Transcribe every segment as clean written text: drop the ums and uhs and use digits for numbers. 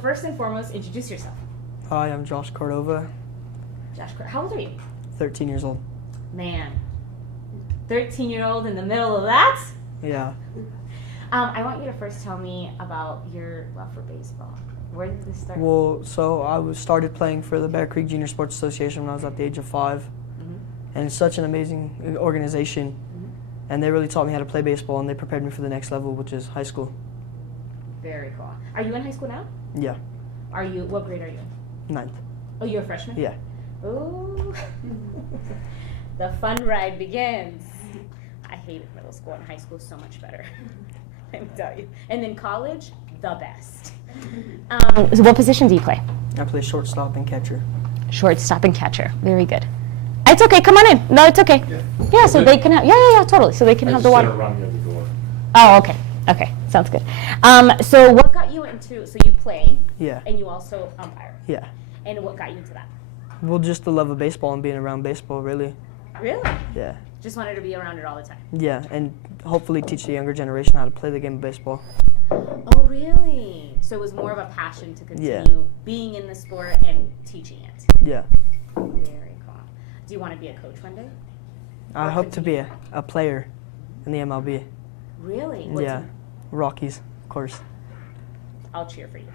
first and foremost, introduce yourself. Hi, I'm Josh Cordova, Josh, how old are you? 13 years old. Man, 13-year-old in the middle of that? Yeah. I want you to first tell me about your love for baseball. Where did this start? Well, so I started playing for the Bear Creek Junior Sports Association when I was at the age of 5. And it's such an amazing organization. And they really taught me how to play baseball, and they prepared me for the next level, which is high school. Very cool. Are you in high school now? Yeah. What grade are you in? 9th. Oh, you're a freshman? Yeah. Ooh. The fun ride begins. I hated middle school and high school so much better. Let me tell you. And then college, the best. So what position do you play? I play shortstop and catcher. Shortstop and catcher. Very good. It's okay. Come on in. No, it's okay. Yeah, so they can have. Yeah, totally. So they can have the water. Around near the door. Oh, okay. Okay, sounds good. So what got you into? So you play. Yeah. And you also umpire. Yeah. And what got you into that? Well, just the love of baseball and being around baseball, really. Really? Yeah. Just wanted to be around it all the time. Yeah, and hopefully teach the younger generation how to play the game of baseball. Oh, really? So it was more of a passion to continue being in the sport and teaching it. Yeah. Very cool. Do you want to be a coach one day? I hope to be a player in the MLB. Really? What Yeah. team? Rockies, of course. I'll cheer for you.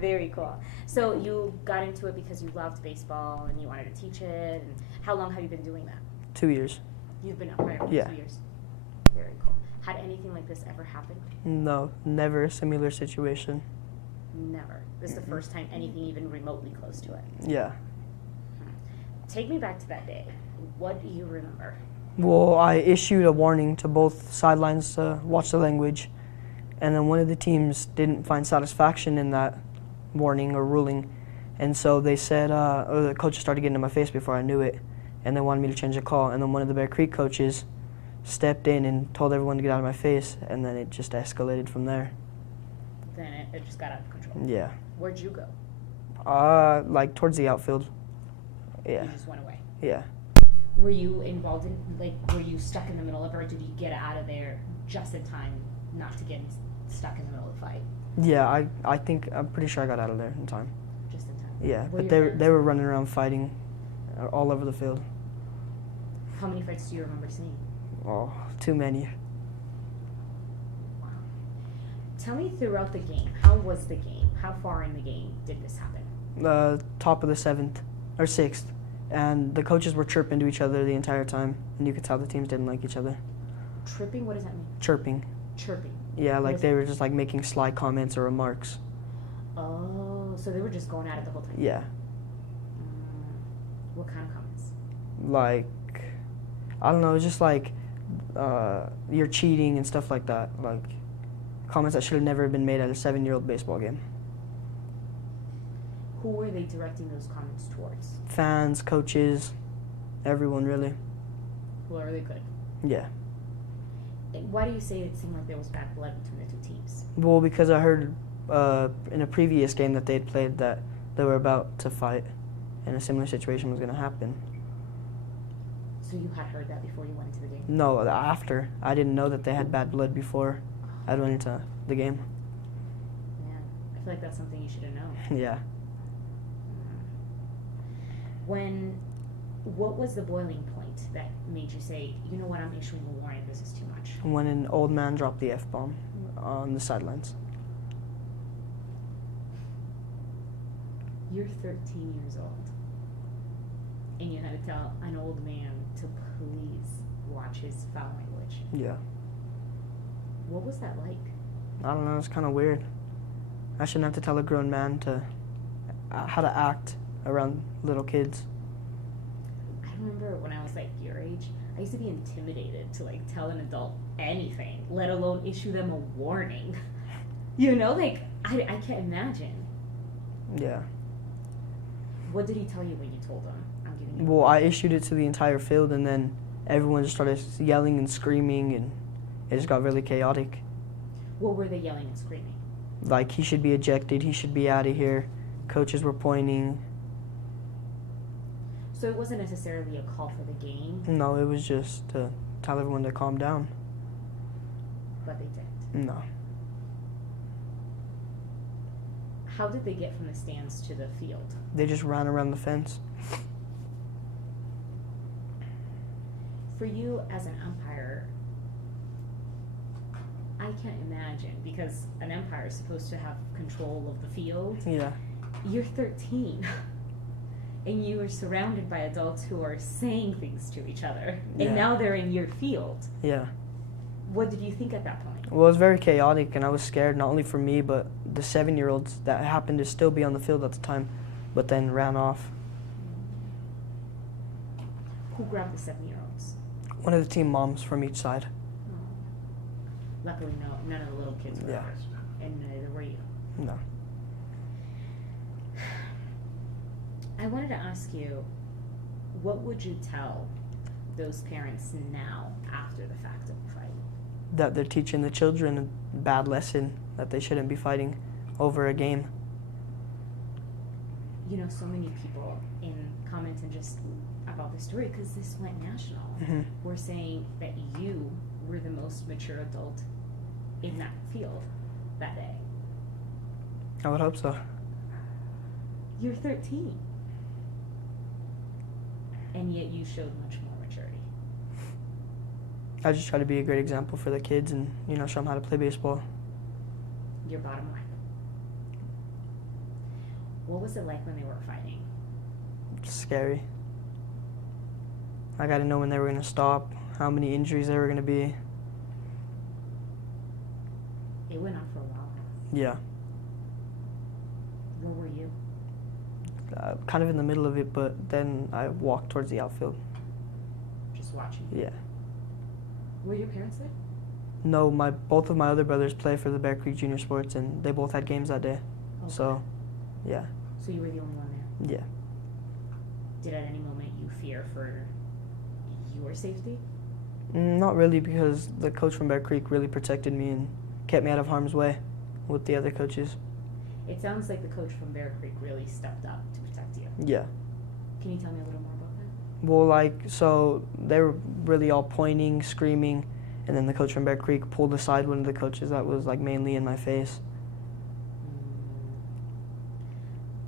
Very cool. So you got into it because you loved baseball and you wanted to teach it. And how long have you been doing that? 2 years. You've been umpiring for 2 years. Very cool. Had anything like this ever happened? No, never a similar situation. Never. This is the first time anything even remotely close to it. Yeah. Take me back to that day. What do you remember? Well, I issued a warning to both sidelines to watch the language, and then one of the teams didn't find satisfaction in that warning or ruling, and so they said, or the coaches started getting in my face before I knew it, and they wanted me to change the call, and then one of the Bear Creek coaches stepped in and told everyone to get out of my face, and then it just escalated from there. Then it just got out of control. Yeah. Where'd you go? Like towards the outfield. Yeah. You just went away. Yeah. Were you involved in, were you stuck in the middle of it, or did you get out of there just in time not to get stuck in the middle of the fight? Yeah, I'm pretty sure I got out of there in time. Just in time. Yeah, but they were running around fighting all over the field. How many fights do you remember seeing? Oh, too many. Wow. Tell me throughout the game, how was the game? How far in the game did this happen? Top of the 7th or 6th, and the coaches were chirping to each other the entire time, and you could tell the teams didn't like each other. Tripping? What does that mean? Chirping. Chirping. Yeah, like they were just like making sly comments or remarks. Oh, so they were just going at it the whole time? Yeah. What kind of comments? Like, I don't know, just like you're cheating and stuff like that. Like comments that should have never been made at a 7-year-old baseball game. Who were they directing those comments towards? Fans, coaches, everyone really. Whoever they could. Yeah. Why do you say it seemed like there was bad blood between the two teams? Well, because I heard in a previous game that they'd played that they were about to fight and a similar situation was going to happen. So you had heard that before you went into the game? No, after. I didn't know that they had bad blood before I went into the game. Man, I feel like that's something you should have known. Yeah. What was the boiling point that made you say, you know what, I'm issuing a warning, this is too much? When an old man dropped the F-bomb on the sidelines. You're 13 years old, and you had to tell an old man to please watch his foul language. Yeah. What was that like? I don't know, it's kind of weird. I shouldn't have to tell a grown man to how to act around little kids. I remember when I was like your age, I used to be intimidated to like tell an adult anything, let alone issue them a warning. You know, like I can't imagine. Yeah. What did he tell you when you told him? I'm giving you. Well, I issued it to the entire field, and then everyone just started yelling and screaming, and it just got really chaotic. What were they yelling and screaming? Like, he should be ejected, he should be out of here. Coaches were pointing. So it wasn't necessarily a call for the game? No, it was just to tell everyone to calm down. But they didn't? No. How did they get from the stands to the field? They just ran around the fence. For you as an umpire, I can't imagine, because an umpire is supposed to have control of the field. Yeah. You're 13, and you are surrounded by adults who are saying things to each other, and Yeah. now they're in your field. Yeah. What did you think at that point? Well, it was very chaotic, and I was scared, not only for me, but the 7-year-olds that happened to still be on the field at the time, but then ran off. Who grabbed the 7-year-olds? One of the team moms from each side. Luckily, none of the little kids were Yeah. hurt, and neither were you. No. I wanted to ask you, what would you tell those parents now after the fact of the fight? That they're teaching the children a bad lesson, that they shouldn't be fighting over a game. You know, so many people in commenting just about the story, because this went national, Mhm. were saying that you were the most mature adult in that field that day. I would hope so. You're 13. And yet you showed much more maturity. I just try to be a great example for the kids and, show them how to play baseball. Your bottom line. What was it like when they were fighting? It's scary. I got to know when they were going to stop, how many injuries there were going to be. It went on for a while. Yeah. Where were you? Kind of in the middle of it, but then I walked towards the outfield. Just watching. Yeah. Were your parents there? No, both of my other brothers play for the Bear Creek Junior Sports, and they both had games that day. Okay. So, yeah. So you were the only one there? Yeah. Did at any moment you fear for your safety? Not really, because the coach from Bear Creek really protected me and kept me out of harm's way with the other coaches. It sounds like the coach from Bear Creek really stepped up to protect you. Yeah. Can you tell me a little more about that? Well, so they were really all pointing, screaming, and then the coach from Bear Creek pulled aside one of the coaches that was mainly in my face.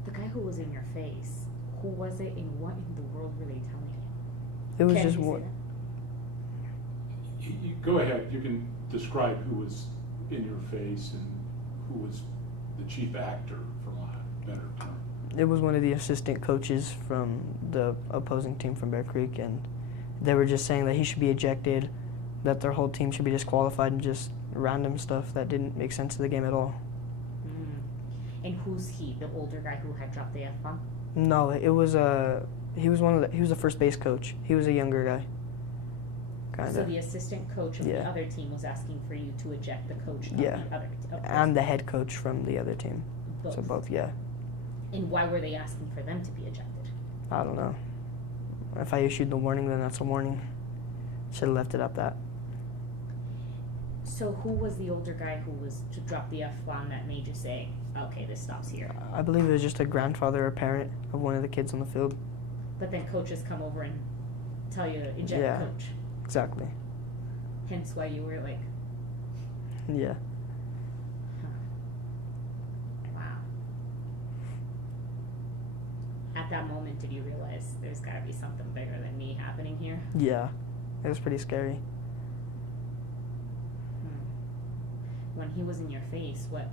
The guy who was in your face, who was it, and what in the world were they telling you? It was Can just you say one. that? You go ahead. You can describe who was in your face and who was the chief actor, for lack of a better term. It was one of the assistant coaches from the opposing team from Bear Creek, and they were just saying that he should be ejected, that their whole team should be disqualified, and just random stuff that didn't make sense to the game at all. And who's he? The older guy who had dropped the F-bomb? No, it was he was the first base coach. He was a younger guy. Kind So of. the assistant coach of the other team was asking for you to eject the coach of Yeah. the other team. And the head coach from the other team. Both. So both, yeah. And why were they asking for them to be ejected? I don't know. If I issued the warning, then that's a warning. Should have left it at that. So who was the older guy who was to drop the F-bomb that made you say, okay, this stops here? I believe it was just a grandfather or parent of one of the kids on the field. But then coaches come over and tell you to eject Yeah. the coach. Exactly. Hence why you were like, Yeah. wow. At that moment, did you realize there's got to be something bigger than me happening here? Yeah. It was pretty scary. When he was in your face, what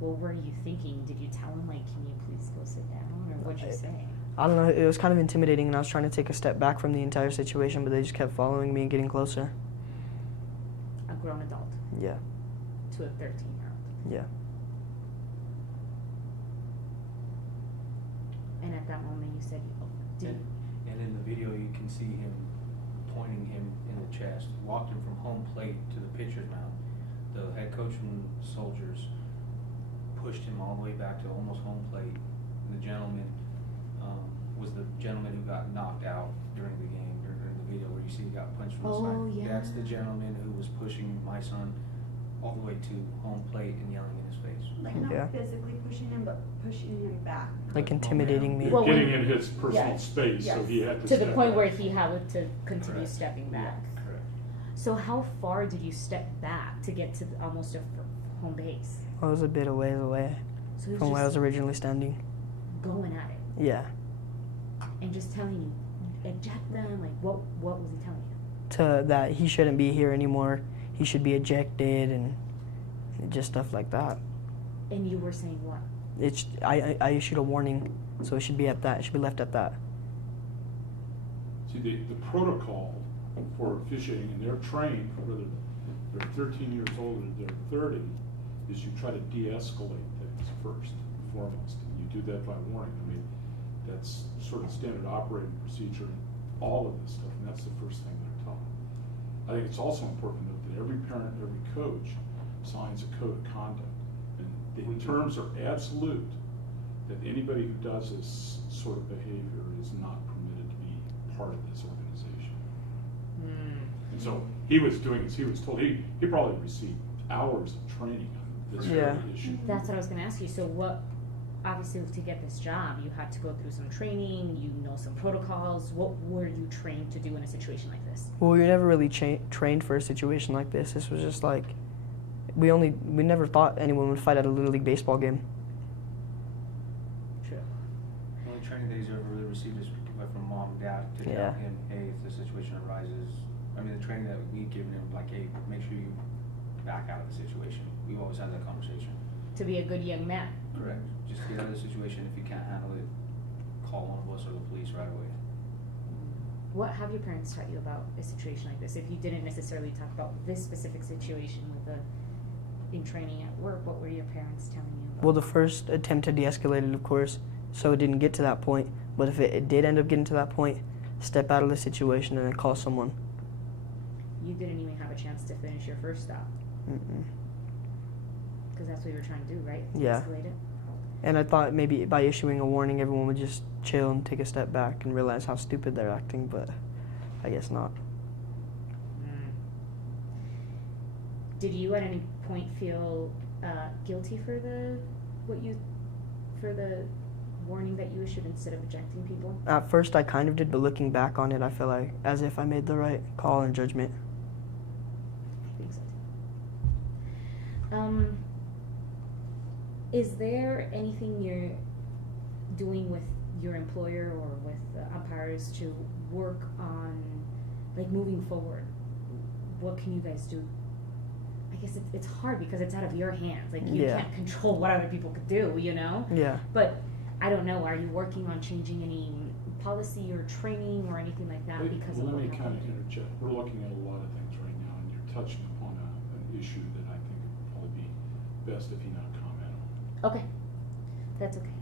were you thinking? Did you tell him, like, can you please go sit down? Or what'd you say? I don't know. It was kind of intimidating, and I was trying to take a step back from the entire situation, but they just kept following me and getting closer. A grown adult Yeah. to a 13-year-old. Yeah. And at that moment, you said, oh, did And in the video, you can see him pointing him in the chest, walked him from home plate to the pitcher's mound. The head coach from the Soldiers pushed him all the way back to almost home plate. The gentleman was the gentleman who got knocked out during the game, during the video where you see he got punched from the side. Oh, yeah. That's the gentleman who was pushing my son all the way to home plate and yelling in his face. Like not Yeah. physically pushing him, but pushing him back. Like intimidating me. Well, Getting in his personal yeah. space, so Yes. he had to to the step point back. where he had to continue Correct. stepping back. Correct. So how far did you step back to get to almost a home base. I was a bit a ways away So he was from where I was just originally standing. going at it Yeah. and just telling you, eject them. Like, what was he telling you? That he shouldn't be here anymore. He should be ejected and just stuff like that. And you were saying what? I issued a warning, so it should be at that. It should be left at that. See, the protocol for officiating, and they're trained, whether they're 13 years old or they're 30, is you try to de-escalate things first and foremost. And you do that by warning. I mean, that's sort of standard operating procedure in all of this stuff, and that's the first thing they're taught. I think it's also important to note that every parent, every coach signs a code of conduct. And the terms are absolute, that anybody who does this sort of behavior is not permitted to be part of this organization. And so he was doing as he was told. He probably received hours of training on this very issue. That's what I was going to ask you. So what, obviously to get this job, you had to go through some training, you know some protocols. What were you trained to do in a situation like this? Well, we were never really trained for a situation like this. This was just like, we never thought anyone would fight at a Little League baseball game. True. The only training that he's ever really received is from mom and dad to Yeah. tell him, hey, if the situation arises. I mean, the training that we've given him, like, hey, make sure you back out of the situation. We've always had that conversation. To be a good young man. Correct. Just get out of the situation. If you can't handle it, call one of us or the police right away. What have your parents taught you about a situation like this? If you didn't necessarily talk about this specific situation in training at work, what were your parents telling you about? Well, the first attempt to de-escalate it, of course, so it didn't get to that point. But if it did end up getting to that point, step out of the situation and then call someone. You didn't even have a chance to finish your first stop. Because that's what you were trying to do, right? Yeah. Escalate it? And I thought maybe by issuing a warning, everyone would just chill and take a step back and realize how stupid they're acting, but I guess not. Did you at any point feel guilty for the warning that you issued instead of ejecting people? At first I kind of did, but looking back on it, I feel like as if I made the right call and judgment. I think so too. Is there anything you're doing with your employer or with the umpires to work on, like, moving forward? What can you guys do? I guess it's hard because it's out of your hands. Like, you can't control what other people could do, you know? Yeah. But I don't know, are you working on changing any policy or training or anything like that because of Let what me kind happened? of interject. We're looking at a lot of things right now, and you're touching upon an issue that I think it would probably be best if you not comment on. Okay, that's okay.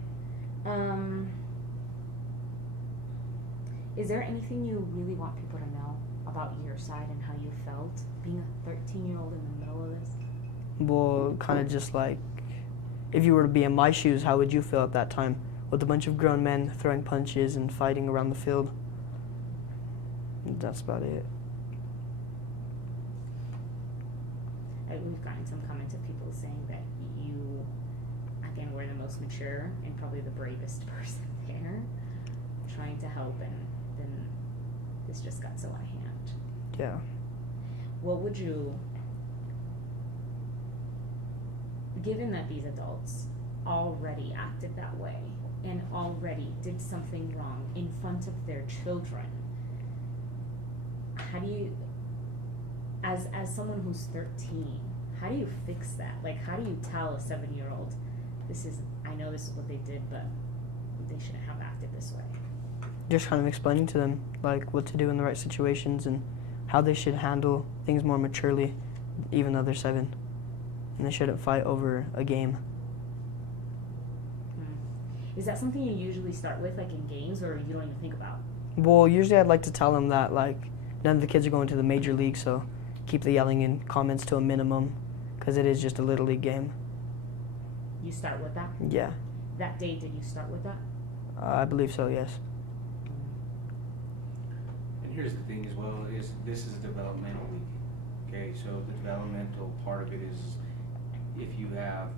Is there anything you really want people to know about your side and how you felt being a 13-year-old in the middle of this? Well, kind of just like, if you were to be in my shoes, how would you feel at that time? With a bunch of grown men throwing punches and fighting around the field. That's about it. We've gotten some comments of people saying that you, again, were the most mature and probably the bravest person there, trying to help, and then this just got so out of hand. Yeah. What would you, given that these adults already acted that way and already did something wrong in front of their children, how do you, as someone who's 13, how do you fix that? Like, how do you tell a 7-year-old, I know this is what they did, but they shouldn't have acted this way? Just kind of explaining to them, like, what to do in the right situations and how they should handle things more maturely, even though they're 7. And they shouldn't fight over a game. Is that something you usually start with, like, in games, or you don't even think about? Well, usually I'd like to tell them that, like, none of the kids are going to the major league, so keep the yelling and comments to a minimum, because it is just a Little League game. You start with that? Yeah. That day, did you start with that? I believe so, yes. And here's the thing as well, is this is a developmental league. Okay, so the developmental part of it is if you have,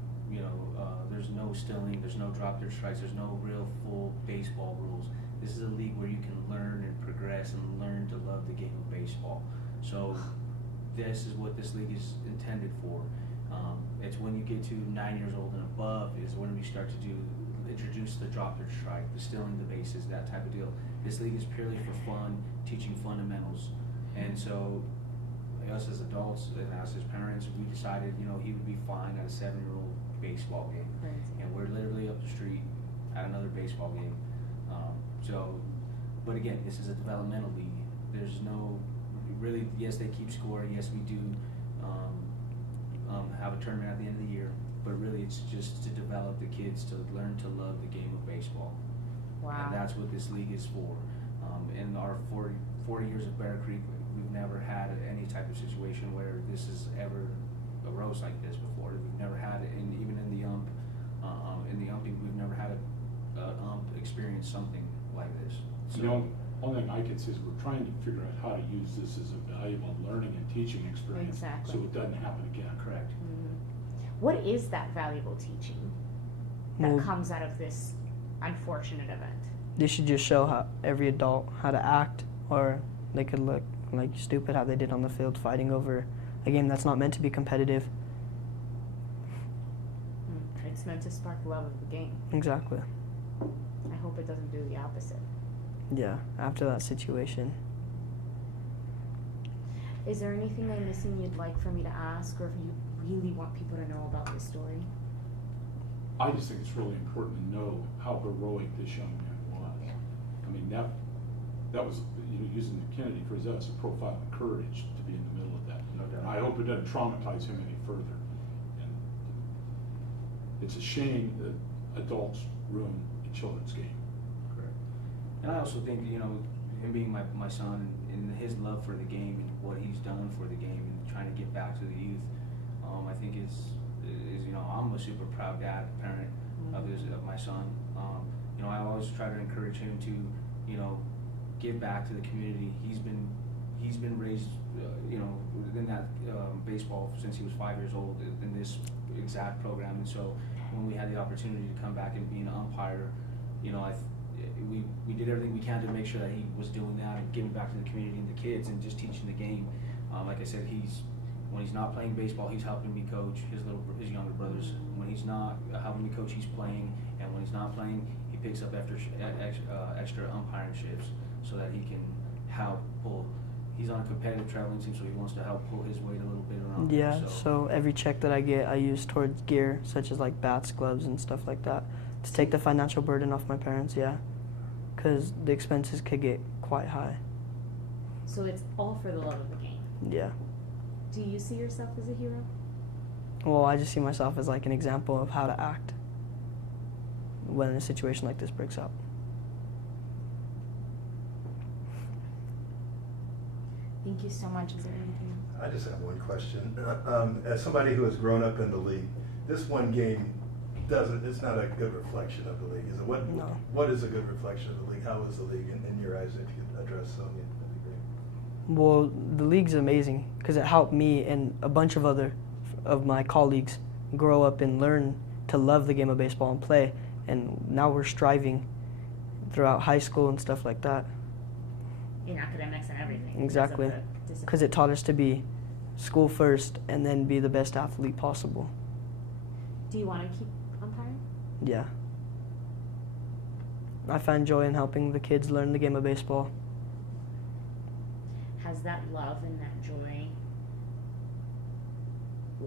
there's no stealing, there's no drop their strikes, there's no real full baseball rules. This is a league where you can learn and progress and learn to love the game of baseball. So this is what this league is intended for. It's when you get to 9 years old and above is when we start to introduce the drop or strike, the stealing the bases, that type of deal. This league is purely for fun, teaching fundamentals. And so us as adults and us as parents, we decided, you know, he would be fine at a 7-year-old baseball game. Right. And we're literally up the street at another baseball game. But again, this is a developmental league. There's no, really, yes, they keep score. Yes, we do have a tournament at the end of the year. But really, it's just to develop the kids to learn to love the game of baseball. Wow. And that's what this league is for. In our 40 years of Bear Creek, we've never had any type of situation where this has ever arose like this before. We've never had it, even in the umping, we've never had a ump experience something like this. So, The only thing I can say is we're trying to figure out how to use this as a valuable learning and teaching experience. Exactly. So it doesn't happen again. correct. What is that valuable teaching that Well, comes out of this unfortunate event? they should just show how every adult how to act, or they could look like stupid how they did on the field fighting over a game that's not meant to be competitive. It's meant to spark love of the game. Exactly. I hope it doesn't do the opposite. Yeah, after that situation. Is there anything I'm missing you'd like for me to ask, or if you really want people to know about this story? I just think it's really important to know how heroic this young man was. I mean, that was, you know, using the Kennedy phrase, that was a profile of courage to be in the middle of that. No doubt. And I hope it doesn't traumatize him any further. And it's a shame that adults ruin a children's game. Correct. And I also think, you know, him being my son and his love for the game and what he's done for the game and trying to get back to the youth, I think is you know, I'm a super proud dad, parent of my son. You know, I always try to encourage him to, you know, give back to the community. He's been raised, you know, in that baseball since he was 5 years old in this exact program. And so when we had the opportunity to come back and be an umpire, you know, we did everything we can to make sure that he was doing that and giving back to the community and the kids and just teaching the game. Like I said, when he's not playing baseball, he's helping me coach his younger brothers. When he's not helping me coach, he's playing, and when he's not playing, he picks up extra umpiring shifts so that he can help pull. He's on a competitive traveling team, so he wants to help pull his weight a little bit around. Yeah, so every check that I get, I use towards gear, such as like bats, gloves, and stuff like that, to take the financial burden off my parents, yeah. Because the expenses could get quite high. So it's all for the love of the game. Yeah. Do you see yourself as a hero? Well, I just see myself as like an example of how to act when a situation like this breaks out. Thank you so much. Is there anything else? I just have one question. As somebody who has grown up in the league, this one game it's not a good reflection of the league, is it? No. What is a good reflection of the league? How is the league in your eyes? If you could address Sonia, that'd be great. Well, the league's amazing because it helped me and a bunch of other of my colleagues grow up and learn to love the game of baseball and play. And now we're striving throughout high school and stuff like that. In academics and everything. Exactly. Because it taught us to be school first and then be the best athlete possible. Do you want to keep umpiring? Yeah. I find joy in helping the kids learn the game of baseball. Has that love and that joy,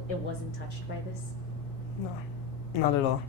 it wasn't touched by this? No, not at all.